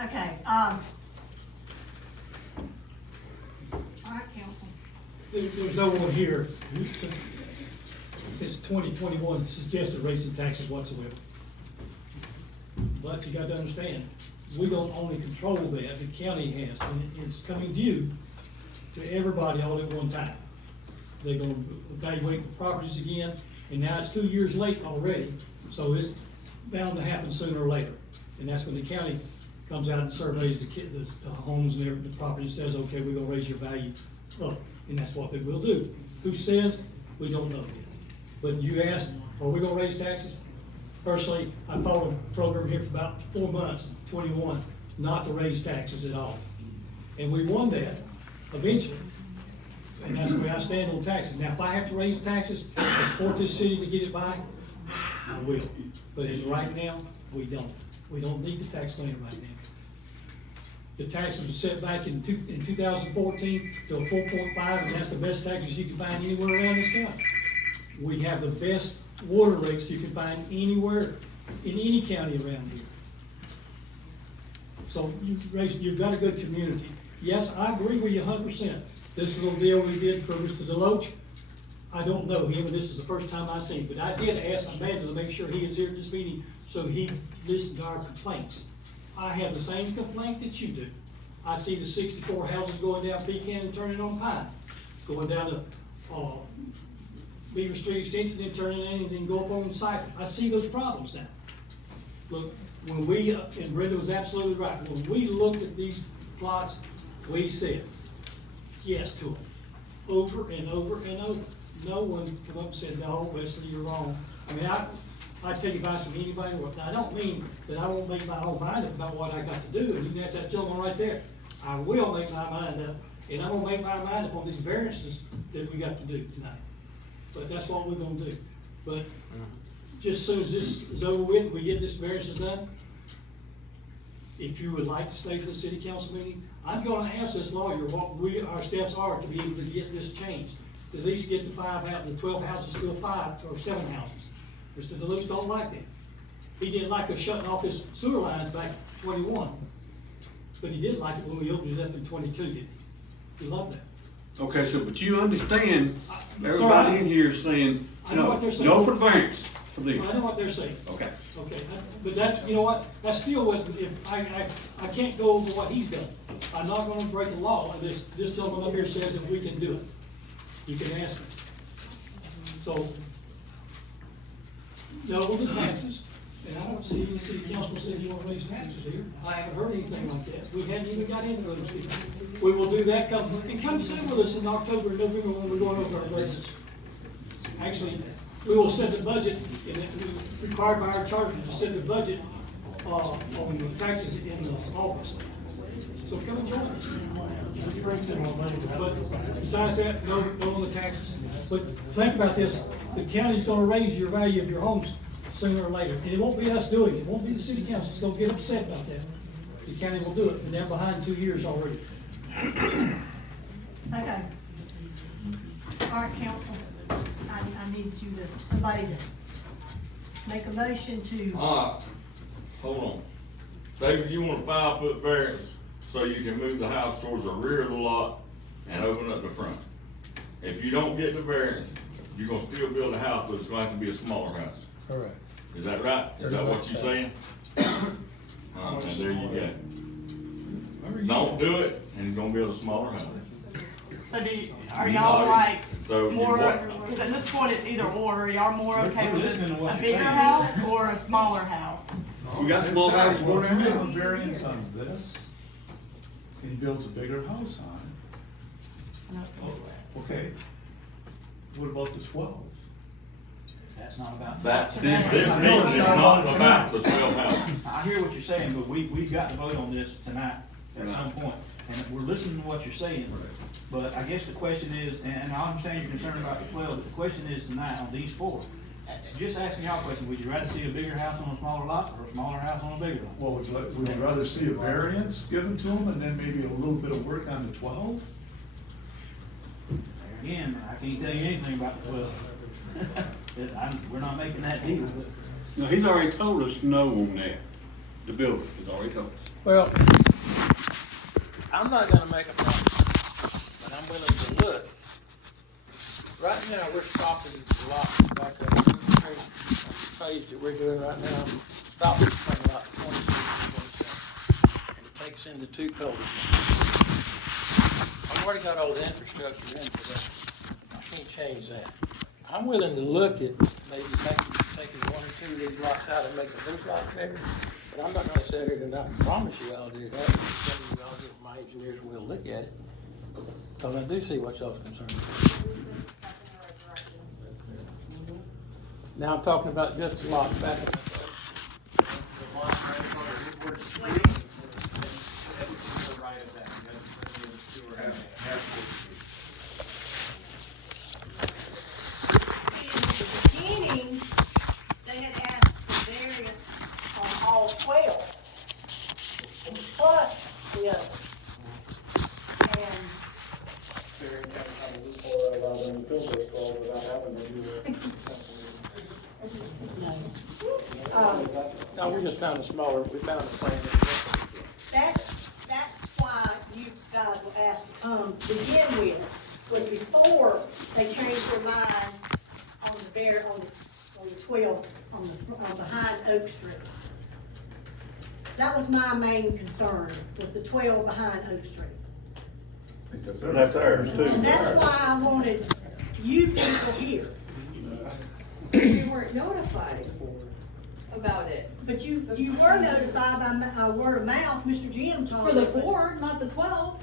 Okay, all right, council. There's no one here who, since 2021, suggested raising taxes whatsoever. But you got to understand, we don't only control that, the county has, and it's coming due to everybody all at one time. They're gonna evaluate the properties again, and now it's 2 years late already, so it's bound to happen sooner or later. And that's when the county comes out and surveys the homes and the property, and says, okay, we're gonna raise your value up, and that's what they will do. Who says? We don't know yet. But you asked, are we gonna raise taxes? Personally, I followed a program here for about 4 months, 21, not to raise taxes at all. And we won that eventually. And that's the way I stand on taxes. Now, if I have to raise taxes to support this city to get it by, I will. But as right now, we don't. We don't need the tax money right now. The taxes were set back in 2014 to a 4.5, and that's the best taxes you can find anywhere around this county. We have the best water rates you can find anywhere in any county around here. So you've got a good community. Yes, I agree with you 100%. This little deal we did for Mr. Deloach, I don't know him, and this is the first time I've seen him, but I did ask Amanda to make sure he is here at this meeting so he listened to our complaints. I have the same complaint that you do. I see the 64 houses going down Pecan and turning on Pine, going down to Beaver Street Extension and turning in and then go up on Cypress. I see those problems now. Look, when we, and Brenda was absolutely right, when we looked at these plots, we said yes to them, over and over and over. No one came up and said, no, Wesley, you're wrong. I mean, I take advice from anybody. Now, I don't mean that I won't make my own mind up about what I got to do, and you can ask that gentleman right there. I will make my mind up, and I'm gonna make my mind up on these variances that we got to do tonight. But that's what we're gonna do. But just as soon as this is over with, we get this variances done, if you would like to stay for the city council meeting, I'm gonna ask this lawyer what our steps are to be able to get this changed. At least get the 5 out, the 12 houses to a 5 or 7 houses. Mr. Deluxe don't like that. He didn't like us shutting off his sewer lines back in 21. But he did like it when we opened it up in 22, didn't he? He loved that. Okay, so, but you understand, everybody in here is saying, I know no, what they're saying. no for the variance for these. I know what they're saying. Okay. Okay, but that, you know what, that's still what, if, I can't go over what he's done. I'm not gonna break the law, and this gentleman up here says that we can do it. You can ask him. So, no, the taxes, and I don't see any city council saying you wanna raise taxes here. I haven't heard anything like that. We hadn't even got into those people. We will do that come sit with us in October and November when we're going over our budgets. Actually, we will set the budget, and it is required by our charter to set the budget, on the taxes in August. So come and join us. But besides that, no on the taxes. But think about this, the county's gonna raise your value of your homes sooner or later. And it won't be us doing it, it won't be the city council that's gonna get upset about that. The county will do it, and they're behind 2 years already. Okay. All right, council, I need you to, somebody to make a motion to, Alright, hold on. David, you want a 5-foot variance so you can move the house towards the rear of the lot and open up the front. If you don't get the variance, you're gonna still build a house, but it's gonna have to be a smaller house. Correct. Is that right? Is that what you're saying? Alright, and there you go. Don't do it, and he's gonna build a smaller house. So are y'all like So you more, what? because at this point it's either or, are y'all more okay We're with listening to what a you're bigger saying. house or a smaller house? We got small houses Well, going if you there give a now. variance on this, and he builds a bigger house on I know it's gonna be less. it, okay, what about the 12? That's not about. This Tonight. meeting is not about the 12 houses. I hear what you're saying, but we've got to vote on this tonight at some point. And we're listening to what you're saying. But I guess the question is, and I understand your concern about the 12, but the question is tonight on these 4. Just asking y'all a question, would you rather see a bigger house on a smaller lot or a smaller house on a bigger lot? Well, would you rather see a variance given to him and then maybe a little bit of work on the 12? There again, I can't tell you anything about the 12. We're not making that deal. No, he's already told us no on that. The builder has already told us. Well, I'm not gonna make a promise, but I'm willing to look. Right now, we're stopping the lot back there, on the page that we're doing right now, I'm stopping between lot 26 and 27. And it takes into two cul-de-sacs. I've already got all the infrastructure in for that. I can't change that. I'm willing to look at maybe taking one or two of these lots out and making those lots bigger. But I'm not gonna sit here tonight and promise you I'll do that. I'm telling you I'll get my engineers and we'll look at it. Cause I do see what y'all's concerned about. Now I'm talking about just the lot back. Beginning, they had asked for variance on all 12, plus the other. And No, we just found a smaller, we found a plan. that's why you guys were asked to come to begin with, was before they changed their mind on the 12, on behind Oak Street. That was my main concern, was the 12 behind Oak Street. So that's ours too. And that's why I wanted you people here. You weren't notified about it. But you were notified by word of mouth, Mr. Jim told For me. the 4, not the 12.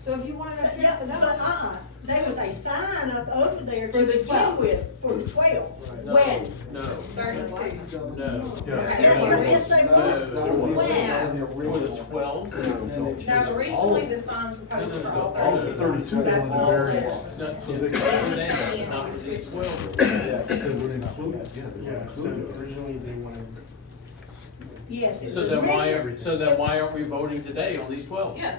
So if you wanted us here Yeah, for but that, there was a sign up over there For to the begin 12. with, for the 12. when? No. 32. No. Yes, they was. When? For the 12? No, originally the signs were posted for all 32. 32 wanted the variance. So they can understand that, not for these 12. Yeah, they would include it, yeah, they would So include it. originally they wanted, Yes, it So was then why aren't we voting today on these 12? Yeah.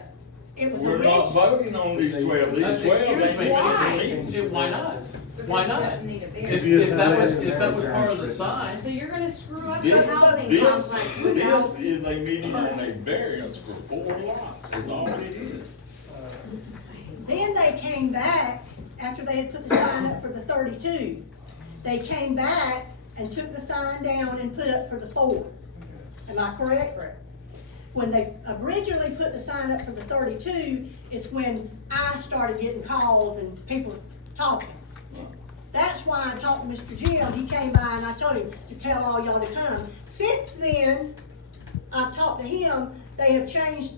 It was We're not original. voting on these 12, these 12 Excuse me, ain't. why not? Why not? Need a If, variance. if that was part of the sign, So you're gonna screw up the This, housing this, complex this without. is a meeting on a variance for 4 lots, is all it is. Then they came back, after they had put the sign up for the 32, they came back and took the sign down and put up for the 4. Am I correct? Correct. When they originally put the sign up for the 32 is when I started getting calls and people talking. That's why I talked to Mr. Jim, he came by and I told him to tell all y'all to come. Since then, I've talked to him, they have changed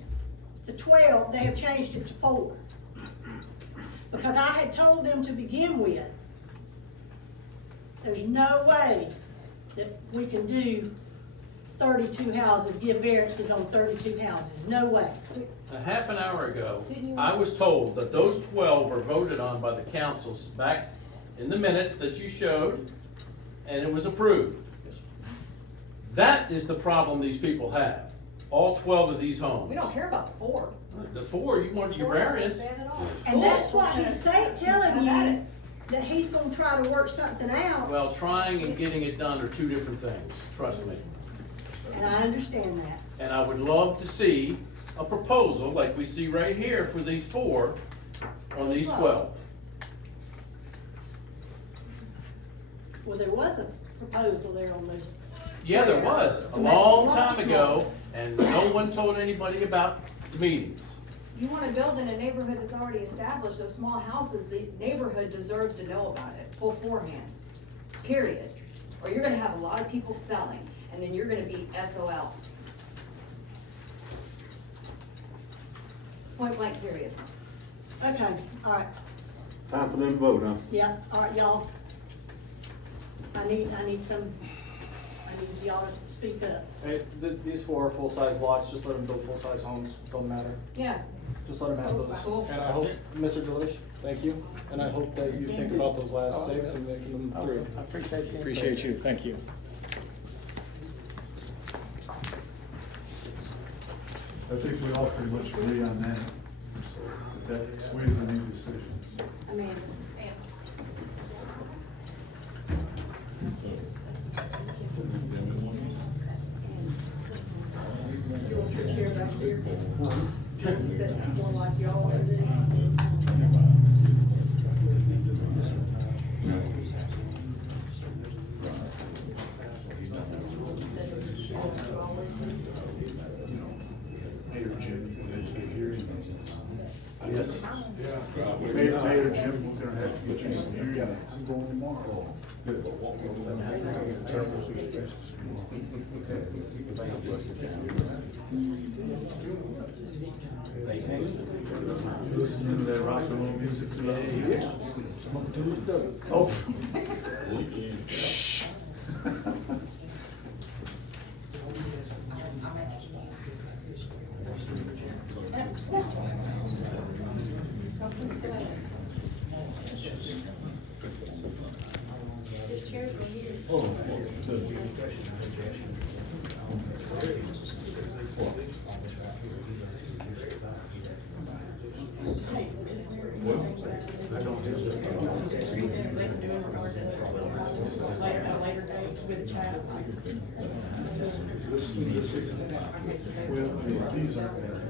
the 12, they have changed it to 4. Because I had told them to begin with, there's no way that we can do 32 houses, give variances on 32 houses, no way. a half an hour ago, I was told that those 12 were voted on by the councils back in the minutes that you showed, and it was approved. That is the problem these people have, all 12 of these homes. We don't care about the 4. The 4, you wanted your variance. And that's why he's telling How about you it? that he's gonna try to work something out, Well, trying and getting it done are two different things, trust me. and I understand that. And I would love to see a proposal like we see right here for these 4 on these 12. Well, there was a proposal there on those. Yeah, there was, a long time ago, and no one told anybody about the meetings. You wanna build in a neighborhood that's already established, those small houses, the neighborhood deserves to know about it beforehand, period. Or you're gonna have a lot of people selling, and then you're gonna be SOLs. Point blank, period. Okay, all right, Time for them to vote, huh? yeah, all right, y'all. I need y'all to speak up. hey, these 4 are full-size lots, just let them build full-size homes, don't matter. Yeah. Just let them have those. Cool. And I hope, Mr. Delish, thank you, and I hope that you think about those last 6 and making them through. I appreciate you. Appreciate you, thank you. I think we all pretty much agree on that. That sways any decisions. I mean, Said more like y'all wanna do. Mayor Jim, yes. Mayor Jim, we're gonna have to get you some hearing. I'm going tomorrow. Listening to that rock and roll music today? Oh. Shh. His chairs were here. Later, at a later date with the chat. Well, these aren't.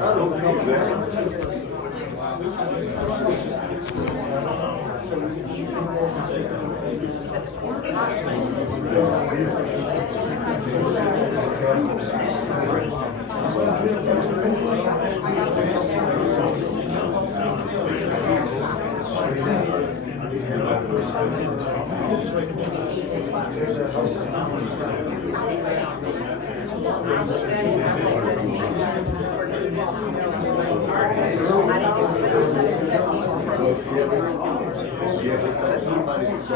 I don't because somebody's.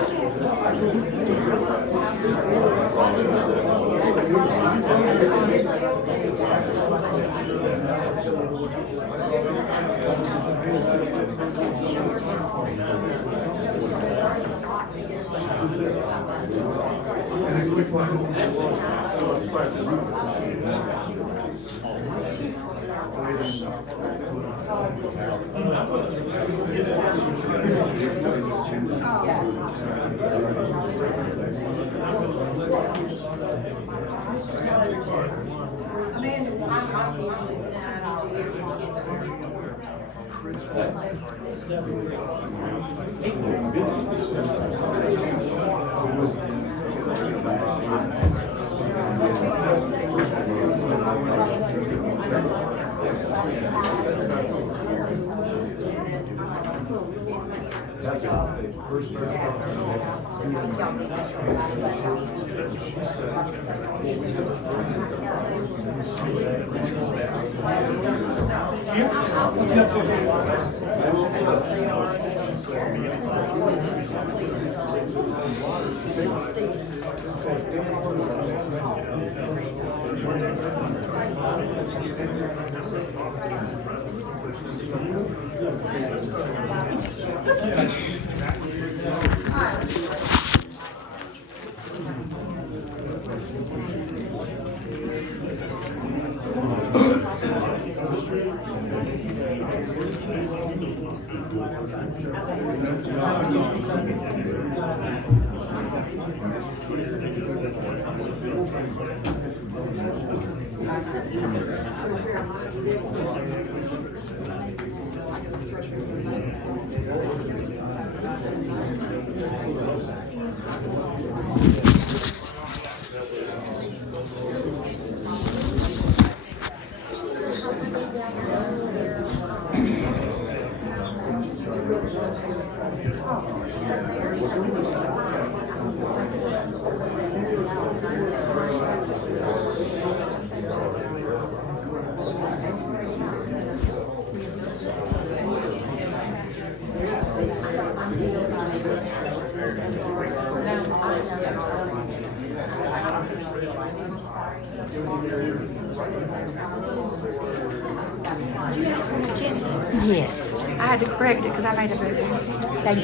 Yes, I had to correct it because I made a boo-boo. Thank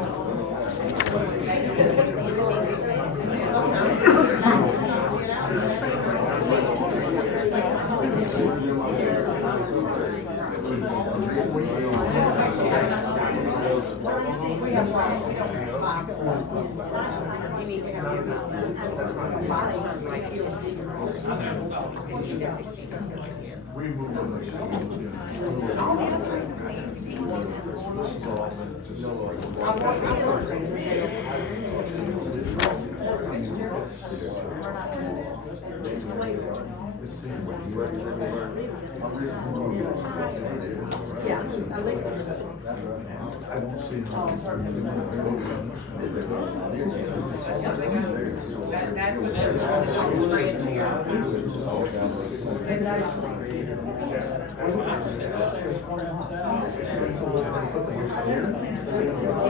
you. We have lots. You need to have We moved on this. This is all Yeah, at least. I don't see. That's what they're trying to straighten here. Here?